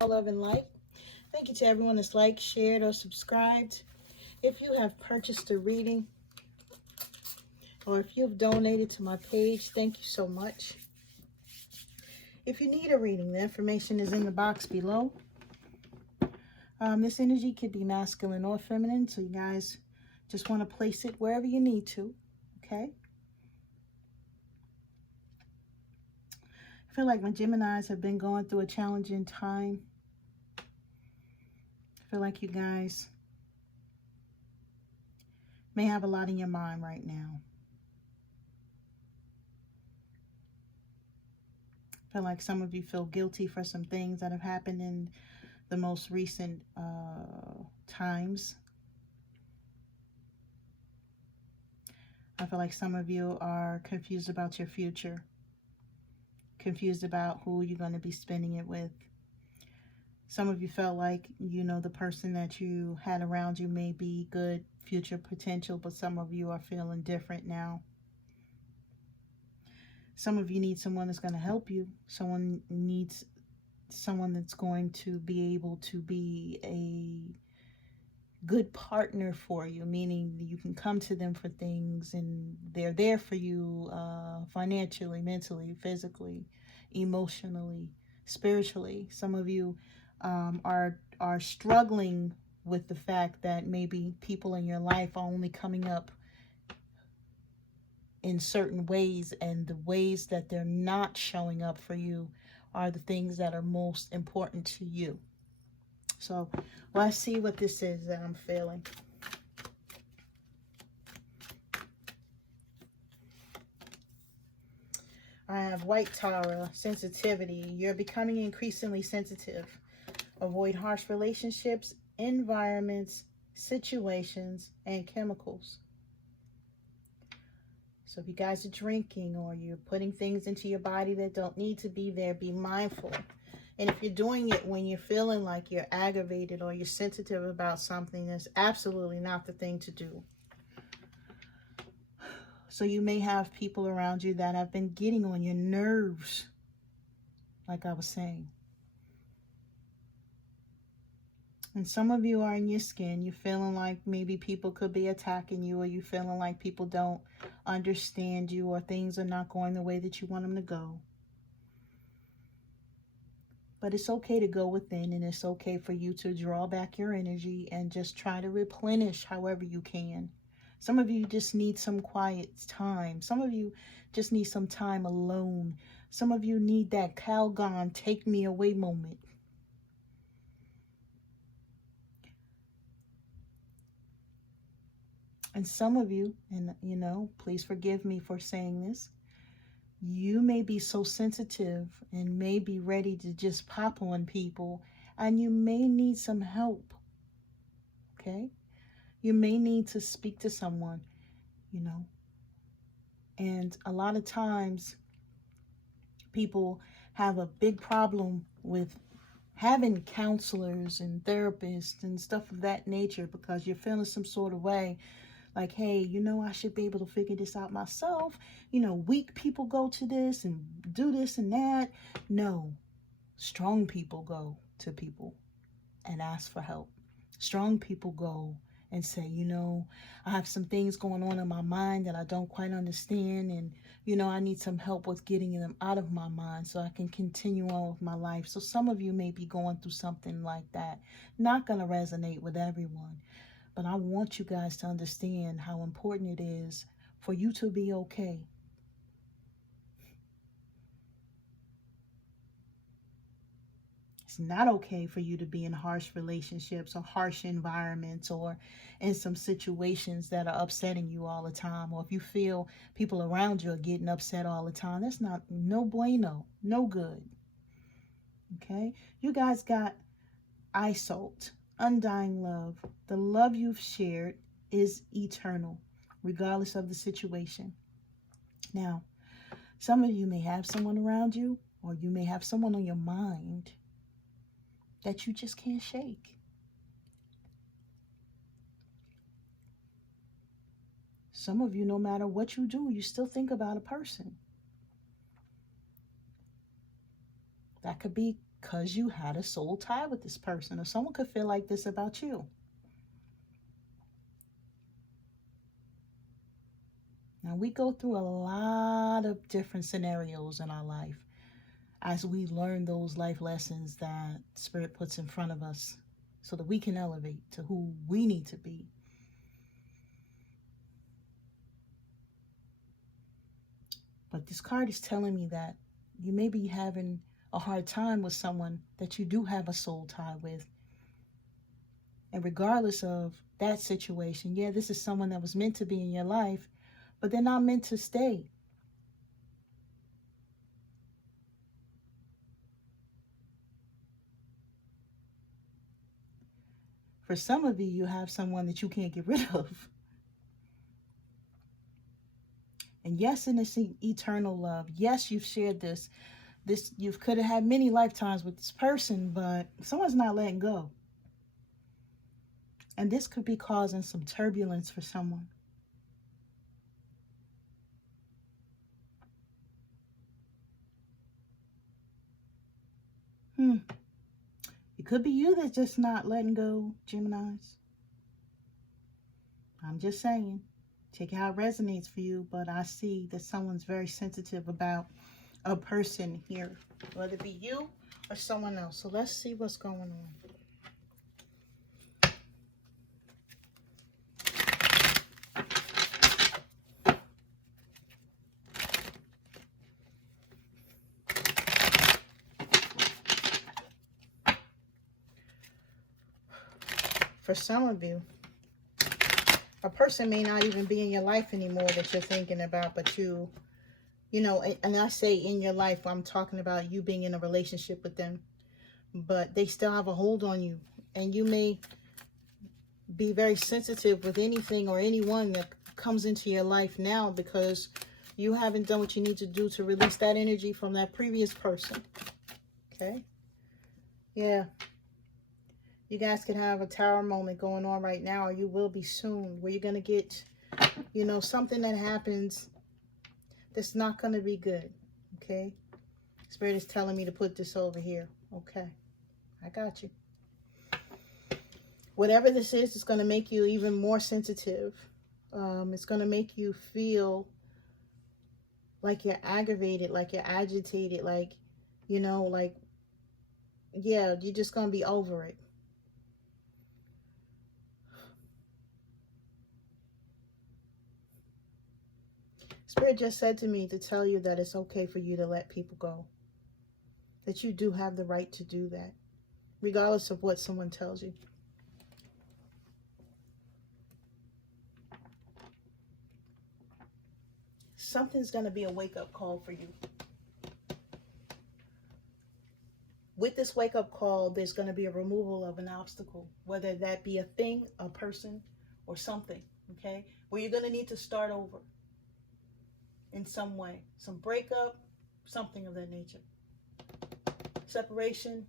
all love and light. Thank you to everyone that's liked, shared, or subscribed. If you have purchased a reading or if you've donated to my page, thank you so much. If you need a reading, the information is in the box below. This energy could be masculine or feminine, so you guys just want to place it wherever you need to, okay? I feel like my Geminis have been going through a challenging time. I feel like you guys may have a lot in your mind right now. I feel like some of you feel guilty for some things that have happened in the most recent times. I feel like some of you are confused about your future, confused about who you're going to be spending it with. Some of you felt like, you know, the person that you had around you may be good future potential, but some of you are feeling different now. Some of you need someone that's going to help you. Someone needs someone that's going to be able to be a good partner for you, meaning you can come to them for things and they're there for you financially, mentally, physically, emotionally, spiritually. Some of you are struggling with the fact that maybe people in your life are only coming up in certain ways, and the ways that they're not showing up for you are the things that are most important to you. So let's see what this is that I'm feeling. I have White Tara, sensitivity. You're becoming increasingly sensitive. Avoid harsh relationships, environments, situations, and chemicals. So if you guys are drinking or you're putting things into your body that don't need to be there, be mindful. And if you're doing it when you're feeling like you're aggravated or you're sensitive about something, that's absolutely not the thing to do. So you may have people around you that have been getting on your nerves, like I was saying. And some of you are in your skin. You're feeling like maybe people could be attacking you, or you're feeling like people don't understand you, or things are not going the way that you want them to go. But it's okay to go within, and it's okay for you to draw back your energy and just try to replenish however you can. Some of you just need some quiet time. Some of you just need some time alone. Some of you need that Calgon take me away moment. And some of you, and you know, please forgive me for saying this, you may be so sensitive and may be ready to just pop on people, and you may need some help, okay? You may need to speak to someone, you know. And a lot of times people have a big problem with having counselors and therapists and stuff of that nature, because you're feeling some sort of way. Like, hey, you know, I should be able to figure this out myself. You know, weak people go to this and do this and that. No, strong people go to people and ask for help. Strong people go and say, you know, I have some things going on in my mind that I don't quite understand. And, you know, I need some help with getting them out of my mind so I can continue on with my life. So some of you may be going through something like that. Not going to resonate with everyone. But I want you guys to understand how important it is for you to be okay. It's not okay for you to be in harsh relationships or harsh environments or in some situations that are upsetting you all the time. Or if you feel people around you are getting upset all the time, that's not no bueno, no good. Okay? You guys got Isolt. Undying love. The love you've shared is eternal, regardless of the situation. Now, some of you may have someone around you, or you may have someone on your mind that you just can't shake. Some of you, no matter what you do, you still think about a person. That could be because you had a soul tie with this person, or someone could feel like this about you. Now, we go through a lot of different scenarios in our life as we learn those life lessons that Spirit puts in front of us so that we can elevate to who we need to be. But this card is telling me that you may be having a hard time with someone that you do have a soul tie with. And regardless of that situation, yeah, this is someone that was meant to be in your life, but they're not meant to stay. For some of you, you have someone that you can't get rid of. And yes, in this eternal love, yes, you've shared this. You could have had many lifetimes with this person, but someone's not letting go. And this could be causing some turbulence for someone. It could be you that's just not letting go, Geminis. I'm just saying. Take it how it resonates for you, but I see that someone's very sensitive about a person here, whether it be you or someone else. So let's see what's going on. For some of you, a person may not even be in your life anymore that you're thinking about, but you know, and I say in your life, I'm talking about you being in a relationship with them, but they still have a hold on you. And you may be very sensitive with anything or anyone that comes into your life now because you haven't done what you need to do to release that energy from that previous person. Okay? Yeah. You guys could have a tower moment going on right now, or you will be soon, where you're going to get, you know, something that happens that's not going to be good. Okay? Spirit is telling me to put this over here. Okay. I got you. Whatever this is, it's going to make you even more sensitive. It's going to make you feel like you're aggravated, like you're agitated, like, you know, like, yeah, you're just going to be over it. Spirit just said to me to tell you that it's okay for you to let people go. That you do have the right to do that, regardless of what someone tells you. Something's going to be a wake-up call for you. With this wake-up call, there's going to be a removal of an obstacle, whether that be a thing, a person, or something, okay? Where you're going to need to start over in some way. Some breakup, something of that nature. Separation.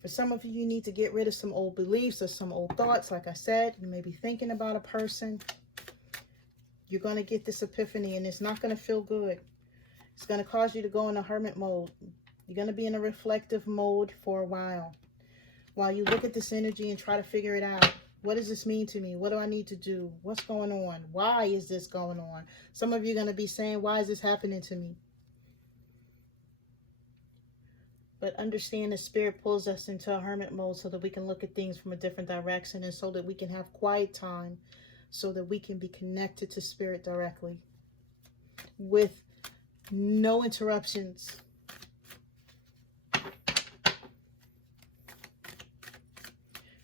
For some of you, you need to get rid of some old beliefs or some old thoughts. Like I said, you may be thinking about a person. You're going to get this epiphany, and it's not going to feel good. It's going to cause you to go in a hermit mode. You're going to be in a reflective mode for a while you look at this energy and try to figure it out. What does this mean to me? What do I need to do? What's going on? Why is this going on? Some of you are going to be saying, why is this happening to me? But understand the Spirit pulls us into a hermit mode so that we can look at things from a different direction, and so that we can have quiet time, so that we can be connected to Spirit directly with no interruptions.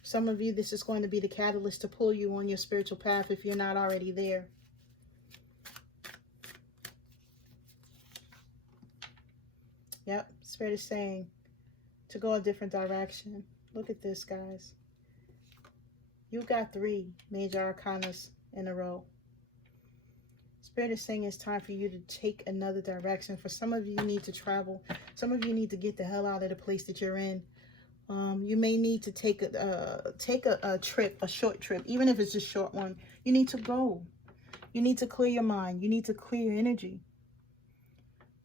Some of you, this is going to be the catalyst to pull you on your spiritual path if you're not already there. Yep, Spirit is saying to go a different direction. Look at this, guys. You've got 3 major arcanas in a row. Spirit is saying it's time for you to take another direction. For some of you, you need to travel. Some of you need to get the hell out of the place that you're in. You may need to take a trip, a short trip, even if it's a short one. You need to go. You need to clear your mind. You need to clear your energy.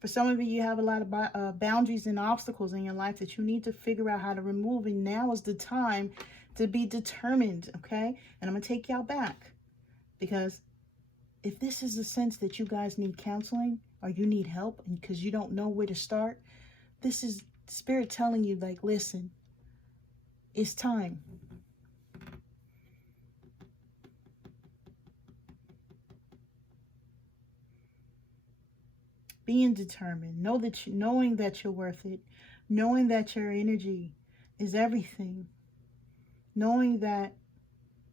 For some of you, you have a lot of boundaries and obstacles in your life that you need to figure out how to remove. And now is the time to be determined, okay? And I'm going to take y'all back. Because if this is a sense that you guys need counseling or you need help and because you don't know where to start, this is Spirit telling you, like, listen, it's time. Being determined, knowing that you're worth it, knowing that your energy is everything, knowing that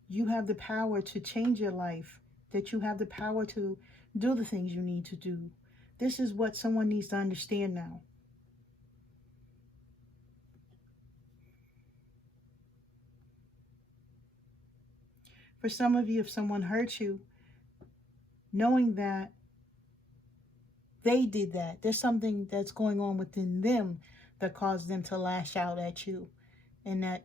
you have the power to change your life, that you have the power to do the things you need to do. This is what someone needs to understand now. For some of you, if someone hurt you, knowing that they did that, there's something that's going on within them that caused them to lash out at you, and that,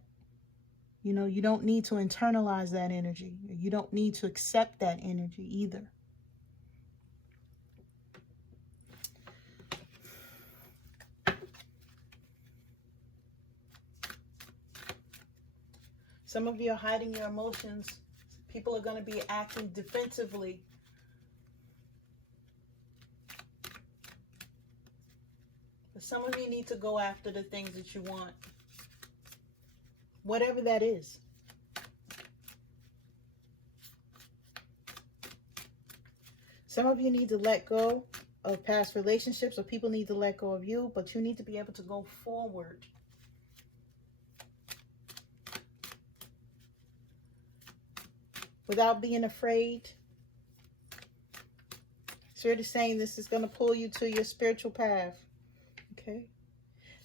you know, you don't need to internalize that energy. You don't need to accept that energy either. Some of you are hiding your emotions. People are going to be acting defensively. But some of you need to go after the things that you want. Whatever that is. Some of you need to let go of past relationships, or people need to let go of you, but you need to be able to go forward. Without being afraid. Spirit is saying this is going to pull you to your spiritual path. Okay.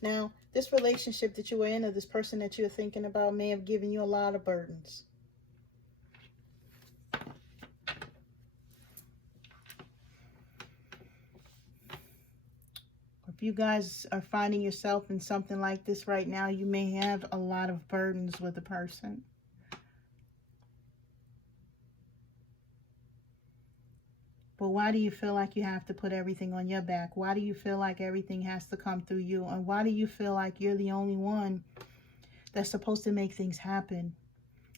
Now, this relationship that you were in, or this person that you're thinking about, may have given you a lot of burdens. If you guys are finding yourself in something like this right now, you may have a lot of burdens with a person. But why do you feel like you have to put everything on your back? Why do you feel like everything has to come through you? And why do you feel like you're the only one that's supposed to make things happen?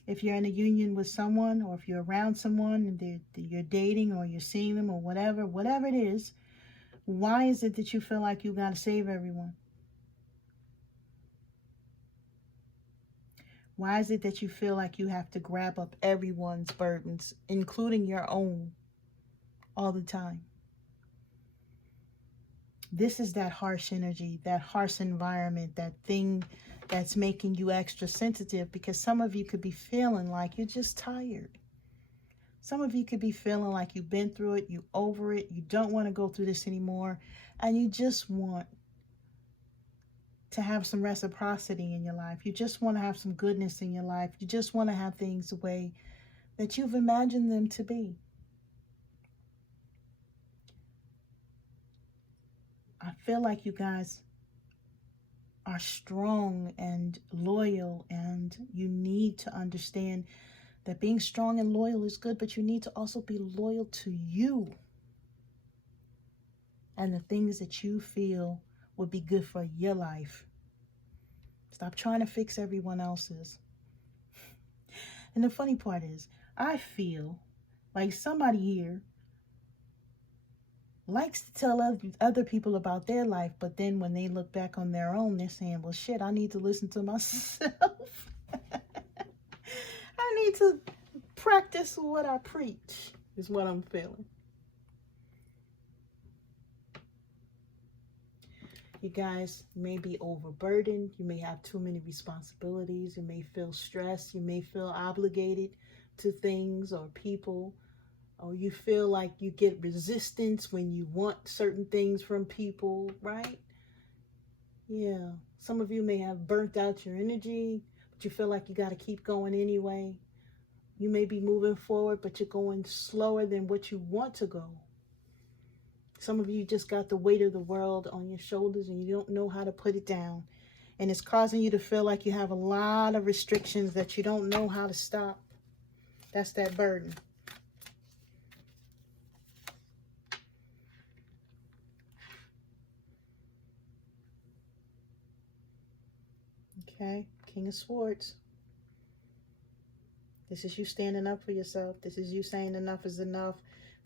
If you're in a union with someone, or if you're around someone and you're dating, or you're seeing them, or whatever it is, why is it that you feel like you got to save everyone? Why is it that you feel like you have to grab up everyone's burdens, including your own, all the time? This is that harsh energy, that harsh environment, that thing that's making you extra sensitive, because some of you could be feeling like you're just tired. Some of you could be feeling like you've been through it, you over it, you don't want to go through this anymore, and you just want to have some reciprocity in your life. You just want to have some goodness in your life. You just want to have things the way that you've imagined them to be. I feel like you guys are strong and loyal, and you need to understand that being strong and loyal is good, but you need to also be loyal to you and the things that you feel would be good for your life. Stop trying to fix everyone else's. And the funny part is, I feel like somebody here likes to tell other people about their life, but then when they look back on their own, they're saying, well, shit, I need to listen to myself. I need to practice what I preach, is what I'm feeling. You guys may be overburdened. You may have too many responsibilities. You may feel stressed. You may feel obligated to things or people. Or you feel like you get resistance when you want certain things from people, right? Yeah. Some of you may have burnt out your energy, but you feel like you got to keep going anyway. You may be moving forward, but you're going slower than what you want to go. Some of you just got the weight of the world on your shoulders and you don't know how to put it down. And it's causing you to feel like you have a lot of restrictions that you don't know how to stop. That's that burden. Okay, King of Swords. This is you standing up for yourself. This is you saying enough is enough.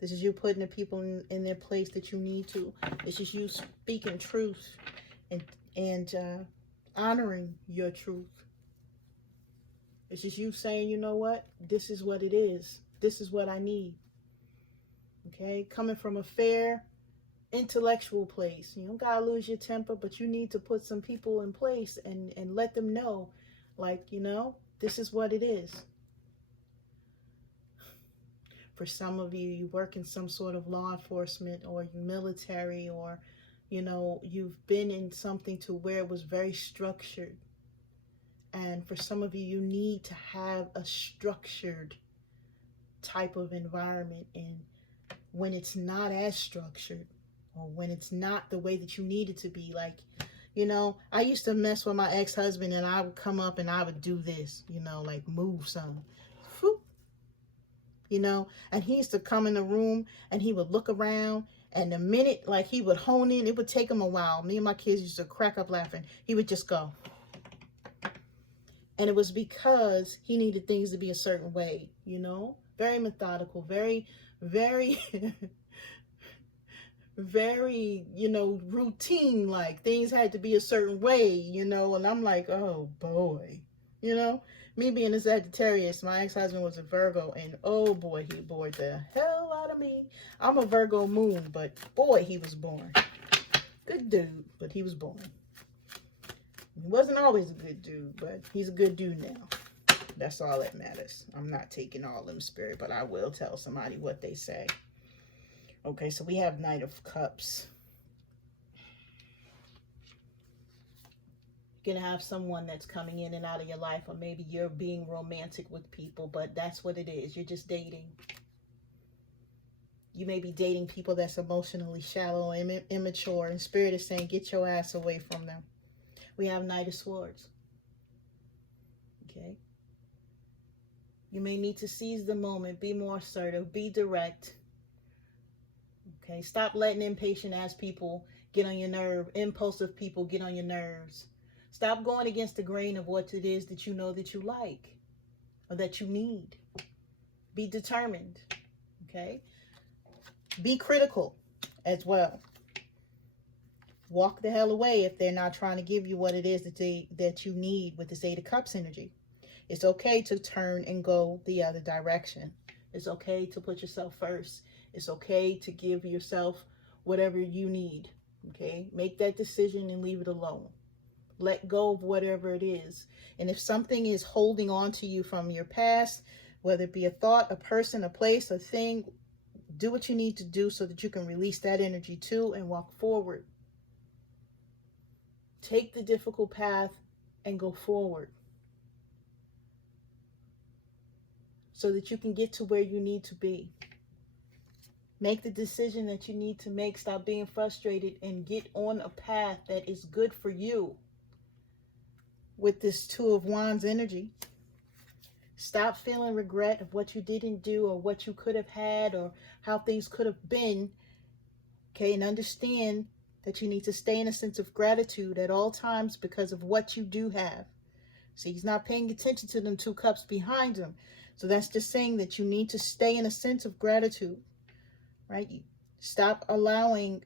This is you putting the people in their place that you need to. This is you speaking truth and honoring your truth. This is you saying, you know what? This is what it is. This is what I need. Okay? Coming from a fair, intellectual place. You don't gotta lose your temper, but you need to put some people in place and let them know, like, you know, this is what it is. For some of you, you work in some sort of law enforcement or military, or, you know, you've been in something to where it was very structured. And for some of you, you need to have a structured type of environment. And when it's not as structured, or when it's not the way that you need it to be, like, you know, I used to mess with my ex-husband and I would come up and I would do this, you know, like move some. You know, and he used to come in the room and he would look around, and the minute like he would hone in, it would take him a while. Me and my kids used to crack up laughing. He would just go. And it was because he needed things to be a certain way, you know, very methodical, very, very, very, you know, routine, like things had to be a certain way, you know, and I'm like, oh boy, you know. Me being a Sagittarius, my ex-husband was a Virgo, and oh boy, he bored the hell out of me. I'm a Virgo moon, but boy, he was born. Good dude, but he was born. He wasn't always a good dude, but he's a good dude now. That's all that matters. I'm not taking all them spirit, but I will tell somebody what they say. Okay, so we have Knight of Cups. Gonna have someone that's coming in and out of your life, or maybe you're being romantic with people, but that's what it is. You're just dating. You may be dating people that's emotionally shallow and immature, and Spirit is saying, get your ass away from them. We have Knight of Swords. Okay. You may need to seize the moment, be more assertive, be direct. Okay. Stop letting impatient ass people get on your nerve, impulsive people get on your nerves. Stop going against the grain of what it is that you know that you like or that you need. Be determined, okay? Be critical as well. Walk the hell away if they're not trying to give you what it is that you need with this Eight of Cups energy. It's okay to turn and go the other direction. It's okay to put yourself first. It's okay to give yourself whatever you need, okay? Make that decision and leave it alone. Let go of whatever it is. And if something is holding on to you from your past, whether it be a thought, a person, a place, a thing, do what you need to do so that you can release that energy too and walk forward. Take the difficult path and go forward so that you can get to where you need to be. Make the decision that you need to make. Stop being frustrated and get on a path that is good for you. With this Two of Wands energy, stop feeling regret of what you didn't do or what you could have had or how things could have been. Okay, and understand that you need to stay in a sense of gratitude at all times because of what you do have. See, he's not paying attention to them two cups behind him. So that's just saying that you need to stay in a sense of gratitude, right? Stop allowing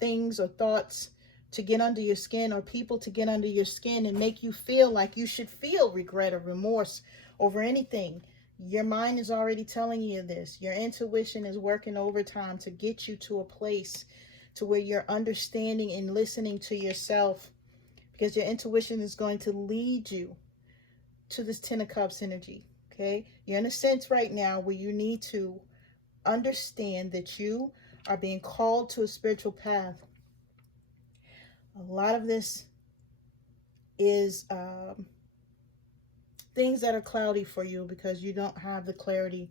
things or thoughts to get under your skin or people to get under your skin and make you feel like you should feel regret or remorse over anything. Your mind is already telling you this. Your intuition is working overtime to get you to a place to where you're understanding and listening to yourself, because your intuition is going to lead you to this Ten of Cups energy, okay? You're in a sense right now where you need to understand that you are being called to a spiritual path. A lot of this is things that are cloudy for you because you don't have the clarity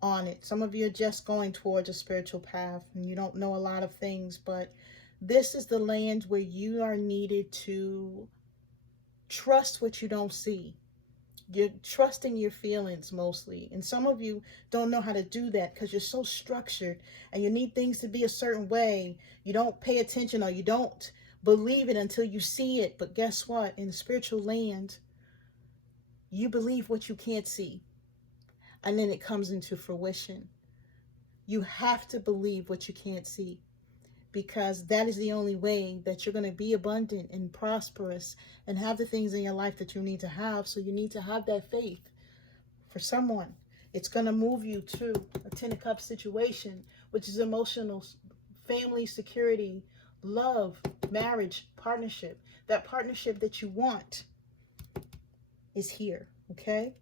on it. Some of you are just going towards a spiritual path and you don't know a lot of things, but this is the land where you are needed to trust what you don't see. You're trusting your feelings mostly. And some of you don't know how to do that because you're so structured and you need things to be a certain way. You don't pay attention or you don't believe it until you see it. But guess what? In the spiritual land, you believe what you can't see, and then it comes into fruition. You have to believe what you can't see, because that is the only way that you're going to be abundant and prosperous and have the things in your life that you need to have. So you need to have that faith. For someone, it's going to move you to a 10 of Cups situation, which is emotional, family, security, love, marriage, partnership. That partnership that you want is here, okay?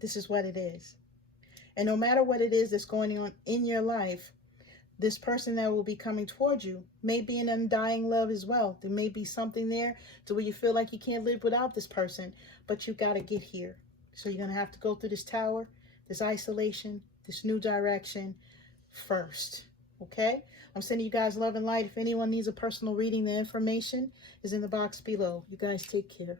This is what it is. And no matter what it is that's going on in your life, this person that will be coming towards you may be an undying love as well. There may be something there to where you feel like you can't live without this person, but you got to get here. So you're going to have to go through this tower, this isolation, this new direction first. Okay? I'm sending you guys love and light. If anyone needs a personal reading, the information is in the box below. You guys take care.